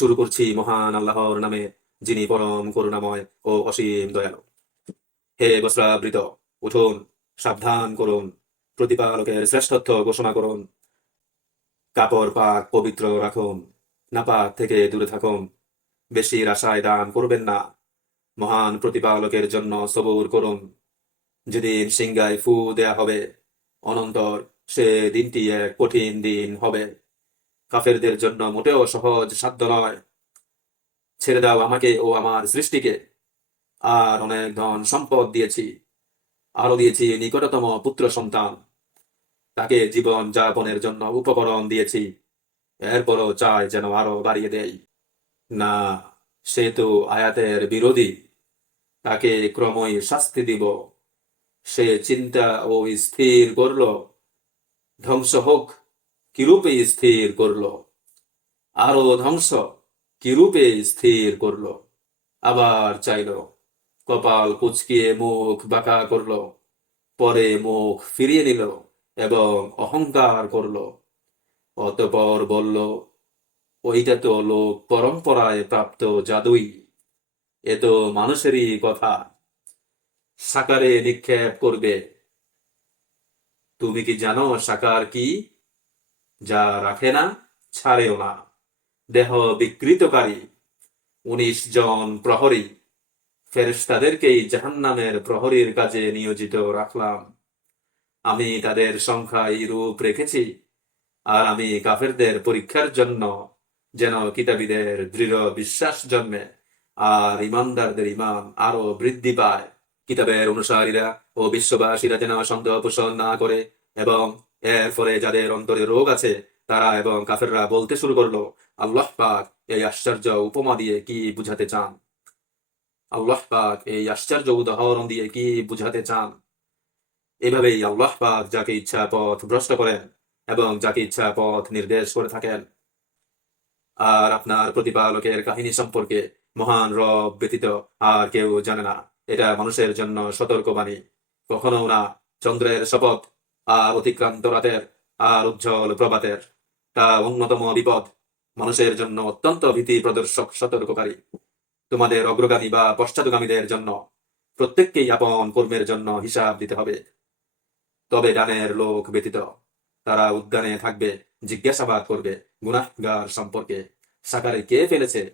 শুরু করছি, মহান আল্লাহর নামে, যিনি পরম করুণাময় ও অসীম দয়ালু। হে বস্ত্রাবৃত, উঠুন, সাবধান করুন, প্রতিপালকের শ্রেষ্ঠত্ব ঘোষণা করুন, কাপড় পাক পবিত্র রাখুন, নাপাক থেকে দূরে থাকুন বেশি আশায় দান করবেন না, মহান প্রতিপালকের জন্য সবুর করুন। যেদিন সিংগায় ফু দেয়া হবে, অনন্তর সে দিনটি এক কঠিন দিন হবে। কাফেরদের জন্য মোটেও সহজ সাধ্য নয়। ছেড়ে দাও আমাকে ও আমার সৃষ্টিকে। আর অনেক ধন সম্পদ দিয়েছি। আরও দিয়েছি নিকটতম পুত্র সন্তান। তাকে জীবন যাপনের জন্য উপকরণ দিয়েছি। এরপরও চায় যেন আরও বাড়িয়ে দেই। না, সে তো আয়াতের বিরোধী। তাকে ক্রমই শাস্তি দিব। সে চিন্তা ও স্থির করল। ধ্বংস হোক। কিরূপে স্থির করল? আরও ধ্বংস কিরূপে স্থির করল? আবার চাইল, কপাল কুচকিয়ে মুখ বাঁকা করল। পরে মুখ ফিরিয়ে নিল এবং অহংকার করল। অতপর বলল, ওইটা তো লোক পরম্পরায় প্রাপ্ত জাদুই। এ তো মানুষেরই কথা। সাকারে নিক্ষেপ করবে। তুমি কি জানো সাকার কি? যা রাখে না, ছাড়েও না। দেহ বিকৃতকারী, উনিশ জন প্রহরী। ফেরেশতাদেরকেই জাহান্নামের প্রহরীর কাজে নিয়োজিত রাখলাম। আমি তাদের সংখ্যায় রূপ রেখেছি, আর আমি কাফেরদের পরীক্ষার জন্য যেন কিতাবীদের দৃঢ় বিশ্বাস জন্মে, আর ইমানদারদের ইমান আরও বৃদ্ধি পায়। কিতাবের অনুসারীরা ও বিশ্ববাসীরা যেন সন্দেহ পোষণ না করে এবং এর ফলে যাদের অন্তরে রোগ আছে, তারা এবং কাফেররা বলতে শুরু করল, আল্লাহ পাক এই আশ্চর্য উপমা দিয়ে কি বুঝাতে চান? আল্লাহ পাক এই আশ্চর্য উদাহরণ দিয়ে কি বুঝাতে চান? এভাবেই আল্লাহ পাক যাকে ইচ্ছা পথ ভ্রষ্ট করেন এবং যাকে ইচ্ছা পথ নির্দেশ করে থাকেন। আর আপনার প্রতিপালকের কাহিনী সম্পর্কে মহান রব ব্যতীত আর কেউ জানে না। এটা মানুষের জন্য সতর্কবাণী। কখনো না, চন্দ্রের শপথ। আর অতিক্রান্ত রাতের আর উজ্জ্বল প্রভাতের। তা অন্যতম বিপদ, মানুষের জন্য অত্যন্ত ভীতি প্রদর্শক সতর্ককারী। তোমাদের অগ্রগামী বা পশ্চাদগামীদের জন্য প্রত্যেককেই আপন কর্মের জন্য হিসাব দিতে হবে। তবে ডানের লোক ব্যতীত, তারা উদ্যানে থাকবে, জিজ্ঞাসাবাদ করবে গুনাহগার সম্পর্কে। সাকারে কে ফেলেছে?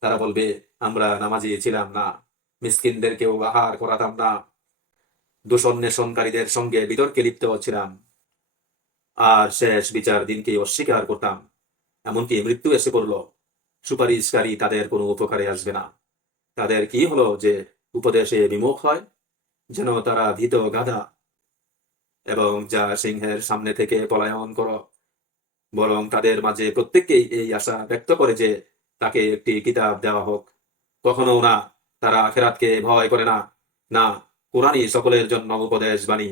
তারা বলবে, আমরা নামাজি ছিলাম না। মিসকিনদেরকেও আহার করাতাম না। দূষণ সঙ্গে বিতর্কে লিপ্ত ছিলাম আর শেষ বিচার দিনকে অস্বীকার করতাম। এমনকি মৃত্যু এসে পড়ল। সুপারিশকারী তাদের কোনো উপকারে আসবে না। তাদের কি হলো যে উপদেশে বিমুখ হয়? যেন তারা ভীত গাধা। এবং যা সিংহের সামনে থেকে পলায়ন কর। বরং তাদের মাঝে প্রত্যেককেই এই আশা ব্যক্ত করে যে তাকে একটি কিতাব দেওয়া হোক। কখনো না, তারা আখেরাতকে ভয় করে না। না কোরআনই সকলের জন্য উপদেশ বাণী।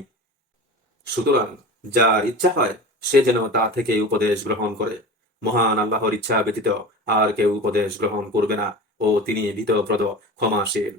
সুতরাং যার ইচ্ছা হয়, সে যেন তা থেকে উপদেশ গ্রহণ করে। মহান আল্লাহর ইচ্ছা ব্যতীত আর কেউ উপদেশ গ্রহণ করবে না ও তিনি ভীতপ্রদ ক্ষমাশীল।